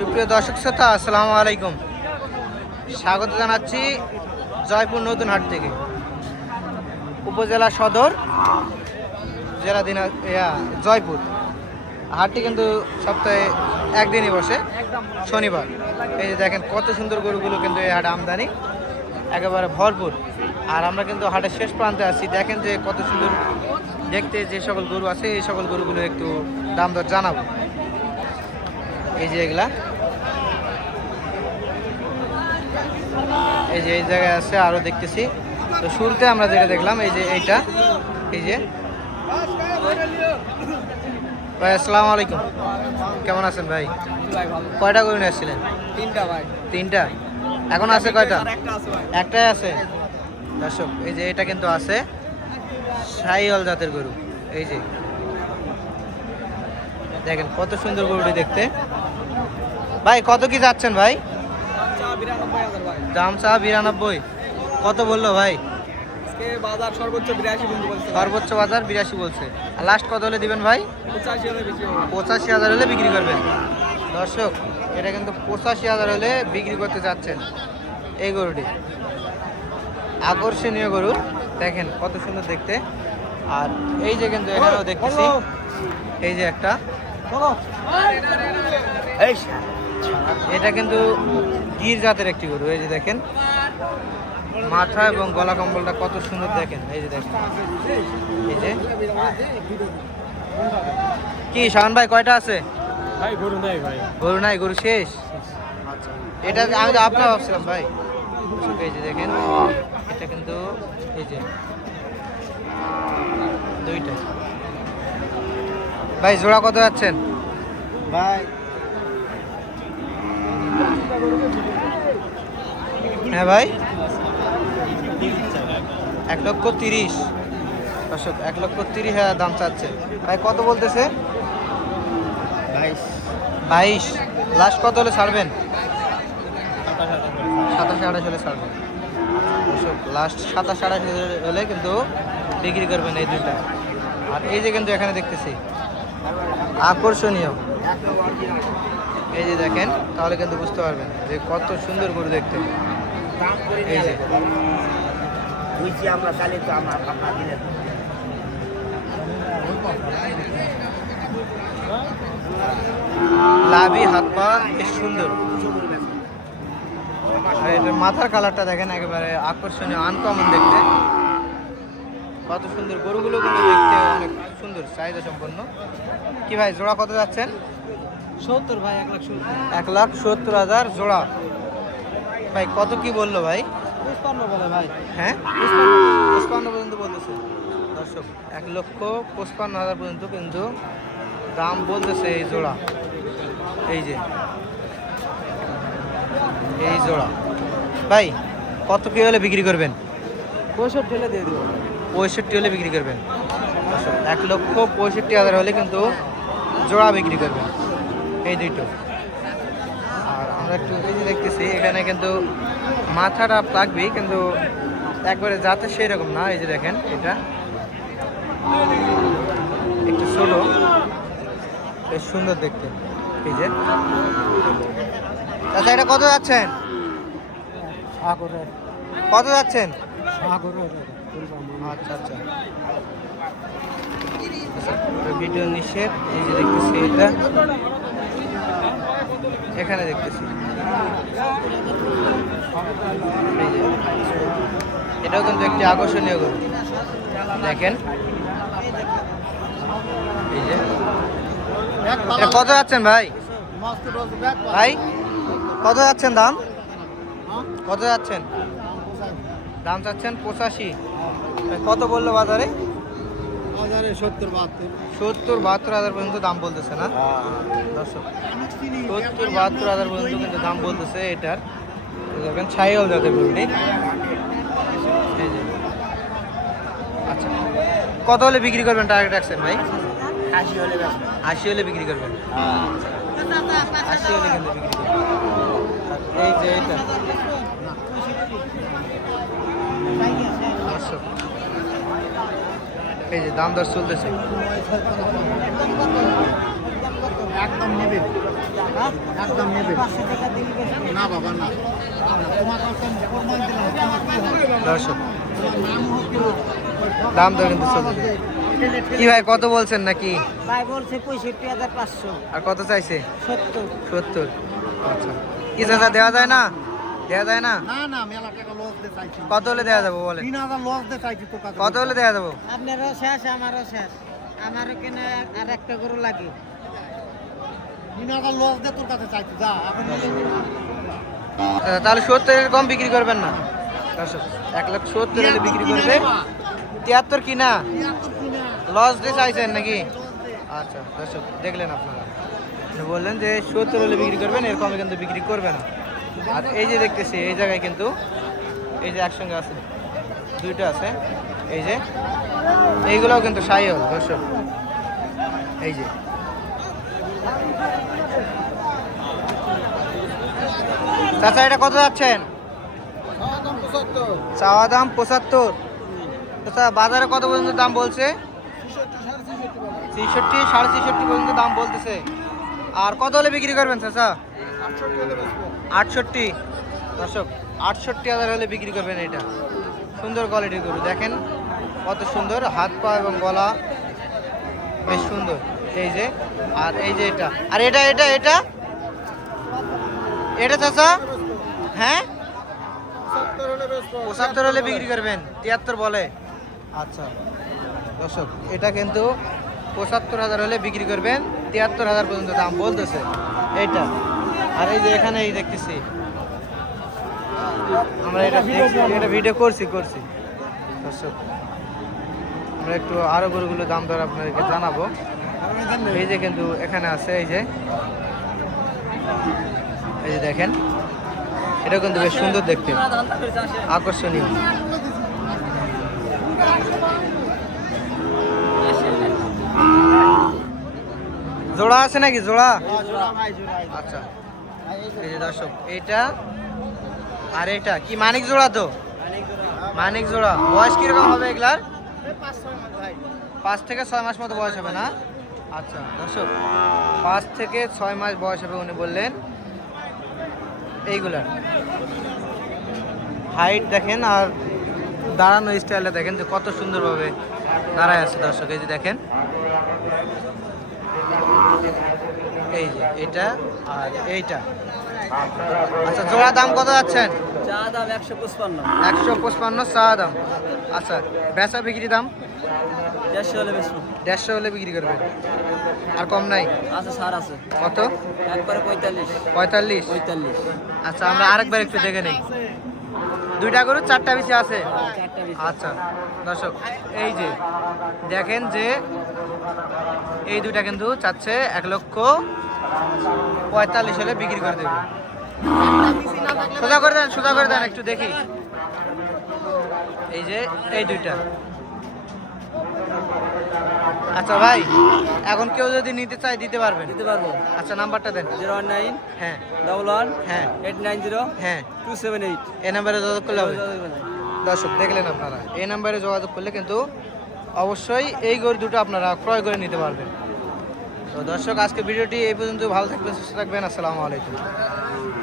সুপ্রিয় দর্শক শ্রোতা, আসসালামু আলাইকুম। স্বাগত জানাচ্ছি জয়পুর নতুন হাট থেকে। উপজেলা সদর, জেলা দিনা জয়পুর। হাটটি কিন্তু সপ্তাহে একদিনই বসে, শনিবার। এই যে দেখেন, কত সুন্দর গরুগুলো কিন্তু এই হাটে আমদানি, একেবারে ভরপুর। আর আমরা কিন্তু হাটের শেষ প্রান্তে আছি। দেখেন যে কত সুন্দর দেখতে যে সকল গরু আছে, এই সকল গরুগুলো একটু দাম দর জানাব। এই যে এগুলা। এই যে এই জায়গায় আছে আরও দেখতেছি। তো শুরুতে আমরা যেটা দেখলাম এই যে এইটা এই যে। ভাই আসসালামু আলাইকুম। কেমন আছেন ভাই? কয়টা গরু নিয়ে আসছিলেন? তিনটা ভাই। তিনটা? এখন আছে কয়টা? একটাই আছে। দর্শক এই যে এটা কিন্তু আছে। সাইওয়াল জাতের গরু। এই যে দেখেন, কত সুন্দর গরুটি দেখতে। ভাই, কত কি যাচ্ছেন ভাই? দাম চা বিরানব্বই। কত বলল ভাই? সর্বোচ্চ বাজার বিরাশি বলছে। আর লাস্ট কত হলে দিবেন ভাই? পঁচাশি হাজার হলে বিক্রি করবেন। দর্শক, এটা কিন্তু পঁচাশি হাজার হলে বিক্রি করতে যাচ্ছেন এই গরুটি। আকর্ষণীয় গরু। দেখেন, কত সুন্দর দেখতে। আর এই যে কিন্তু এখানেও দেখতেছি। এই যে একটা। এটা কিন্তু গির জাতের একটি গরু এই যে দেখেন। মাথা এবং গলা কম্বলটা কত সুন্দর দেখেন এই যে দেখেন। এই যে। কি শাহান ভাই কয়টা আছে? ভাই গরু নাই ভাই। গরু নাই গরু শেষ? এটা আমি তো আপনার ভাবছিলাম ভাই। এই যে দেখেন এটা কিন্তু এই যে দুইটা। ভাই জোড়া কত যাচ্ছেন? ভাই। হ্যাঁ ভাই। এক লক্ষ তিরিশ। দর্শক এক লক্ষ তিরিশ হাজার দাম চাচ্ছে। ভাই কত বলতেছে? বাইশ। বাইশ। লাস্ট কত হলে ছাড়বেন? সাতাশ আঠাশ হলে ছাড়বেন। দর্শক লাস্ট সাতাশ আঠাশ হলে কিন্তু বিক্রি করবেন এই দুইটা। আর এই যে কিন্তু এখানে দেখতেছি আকর্ষণীয়। এই যে দেখেন, তাহলে কিন্তু বুঝতে পারবেন যে কত সুন্দর গরু দেখতে। এই যে। আমরা লাভি হাত পা, বেশ সুন্দর। মাথার কালারটা দেখেন একেবারে আকর্ষণীয় আনকমন দেখতে। কত সুন্দর গরুগুলো কিন্তু দেখতে অনেক সুন্দর চাহিদা সম্পন্ন। কি ভাই জোড়া কত যাচ্ছেন? সত্তর ভাই এক লাখ সত্তর। এক লাখ সত্তর হাজার জোড়া। ভাই কত কি বলল ভাই? বলে ভাই। হ্যাঁ? পঁচপান্ন পর্যন্ত বলতেছে। দর্শক এক লক্ষ পঁচপান্ন হাজার পর্যন্ত কিন্তু দাম বলতেছে এই জোড়া। এই যে এই জোড়া। ভাই কত কি হলে বিক্রি করবেন? পঁয়ষট্টি হলে দিয়ে দেবো। পঁয়ষট্টি হলে বিক্রি করবেন। এক লক্ষ পঁয়ষট্টি হাজার হলে কিন্তু জোড়া বিক্রি করবেন। এই দুইটো। আর আমরা একটু এই যে দেখতেছি এখানে কিন্তু মাথাটা লাগবেই কিন্তু একবারে যাতে সেই রকম না এই যে দেখেন এটা একটু ছোট। বেশ সুন্দর দেখতে এই যে। আচ্ছা এটা কত যাচ্ছেন? কত যাচ্ছেন? আচ্ছা আচ্ছা। ভিডিও নিষেধ, এই যে দেখতেছি এটা। এখানে দেখতেছি। এটাও কিন্তু একটি আকর্ষণীয় গরু। দেখেন। এই কত যাচ্ছেন ভাই? ভাই, কত যাচ্ছেন দাম? কত যাচ্ছেন? দাম চাচ্ছেন পঁচাশি। কত বলল বাজারে? বাজারে সত্তর বাহাত্তর। সত্তর বাহাত্তর হাজার পর্যন্ত দাম বলতেছে না? দর্শক সত্তর বাহাত্তর হাজার পর্যন্ত কিন্তু দাম বলতেছে এটার। দেখেন ছাইল জাতের গরুটি আচ্ছা কত হলে বিক্রি করবেন টার্গেট রাখছেন ভাই? আশি হলে আশি হলে বিক্রি করবেন? আশি হলে কিন্তু বিক্রি করবেন। এই যে এটা। এই যে দাম দর চলতেছে। একদম নেবেন একদম নেবে। না বাবা না। দর্শক দাম দর কিন্তু চলছে কি ভাই কত বলছেন নাকি? ভাই বলছে পঁয়ষট্টি হাজার পাঁচশো। আর কত চাইছে? সত্তর। সত্তর। আচ্ছা। কি চাচা দেওয়া যায় না? দেওয়া যায় না? না না মেলা টাকা লস দিয়ে চাইছি। কত হলে দেওয়া যাব বলেন? তিন হাজার লস দিয়ে চাইছি কাছে কত? হলে দেওয়া যাব? আপনারও শেষ আমারও শেষ। আমারও কেনা আর একটা গরু লাগে। তিন হাজার লস দিয়ে তোর কাছে চাইছি যা এখন নিয়ে নে। আচ্ছা, তাহলে সত্তরের কম বিক্রি করবেন না? এক লাখ সত্তর হলে বিক্রি করবে? তিয়াত্তর কিনা? লস দিয়ে চাইছেন নাকি? আচ্ছা দর্শক দেখলেন আপনারা। বললেন যে সত্তর হলে বিক্রি করবেন এর কমে কিন্তু বিক্রি করবে না। আর এই যে দেখতেছি, এই জায়গায় কিন্তু এই যে একসঙ্গে আছে, দুইটা আছে, এই যে, এইগুলোও কিন্তু সাইও দর্শক। এই যে। চাচা, এটা কত যাচ্ছেন? চাওয়া দাম পঁচাত্তর। আচ্ছা বাজারে কত পর্যন্ত দাম বলছে? ছেষট্টি, সাড়ে ছেষট্টি পর্যন্ত দাম বলতেছে। আর কত হলে বিক্রি করবেন, চাচা? আটষট্টি। দর্শক, আটষট্টি হাজার হলে বিক্রি করবেন এটা। সুন্দর কোয়ালিটির গরু। দেখেন কত সুন্দর, হাত পা এবং গলা বেশ সুন্দর। এই যে, আর এই যে এটা। আর এটা এটা এটা? এটা চাচা? হ্যাঁ? পঁচাত্তর হলে বিক্রি করবেন, তিয়াত্তর বলে। আচ্ছা। দর্শক, এটা কিন্তু পঁচাত্তর হাজার হলে বিক্রি করবেন, তিয়াত্তর হাজার পর্যন্ত দাম বলতেছে। এইটা। আর এই যে এখানে এই দেখতেছি। আমরা এটা দেখছি, এটা ভিডিও করছি করছি। দর্শক আমরা একটু আরও গরুগুলো দাম দর আপনাদেরকে জানাব। এই যে কিন্তু এখানে আছে এই যে। এই যে দেখেন এটা কিন্তু বেশ সুন্দর দেখতে। আকর্ষণীয়। জোড়া আছে নাকি? জোড়া। আচ্ছা। এই দর্শক, এইটা আর এটা কি মানিক জোড়া তো? মানিক জোড়া। বয়স কীরকম হবে এগুলার? পাঁচ থেকে ছয় মাস মতো বয়স হবে না? আচ্ছা দর্শক, পাঁচ থেকে ছয় মাস বয়স হবে উনি বললেন। এইগুলার। হাইট দেখেন আর দাঁড়ানো স্টাইলটা দেখেন যে কত সুন্দরভাবে দাঁড়ায় আছে দর্শক, এই যে দেখেন। এই যে এটা আর এইটা। আচ্ছা জোড়া দাম কত যাচ্ছেন? চা দাম একশো পঁচপান্ন। একশো পঁচপান্ন চা দাম। আচ্ছা বেচা বিক্রি দাম? দেড়শো হলে বেশি দেড়শো হলে বিক্রি করবে আর কম নাই? আছে। কত? একবারে পঁয়তাল্লিশ। পঁয়তাল্লিশ? পঁয়তাল্লিশ। আচ্ছা আমরা আরেকবার একটু দেখে নেই। দুইটা গরু চারটা বেশি আছে? আচ্ছা দর্শক এই যে দেখেন যে এই দুইটা কিন্তু চাচ্ছে এক লক্ষ পঁয়তাল্লিশ হলে বিক্রি করে দেবে। সোজা করে দেন সোজা করে দেন একটু দেখি। এই যে এই দুইটা। আচ্ছা ভাই এখন কেউ যদি নিতে চায় দিতে পারবেন? দিতে পারব। আচ্ছা নাম্বারটা দেন। জিরো ওয়ান নাইন হ্যাঁ। ডবল ওয়ান হ্যাঁ। এইট নাইন জিরো হ্যাঁ। Two seven eight. এই নাম্বারে যোগাযোগ করলে হবে? দর্শক দেখলেন আপনারা। এই নাম্বারে যোগাযোগ করলে কিন্তু অবশ্যই এই গরু দুটো আপনারা ক্রয় করে নিতে পারবেন। তো দর্শক আজকে ভিডিওটি এই পর্যন্ত। ভালো থাকবেন সুস্থ থাকবেন। আসসালামু আলাইকুম।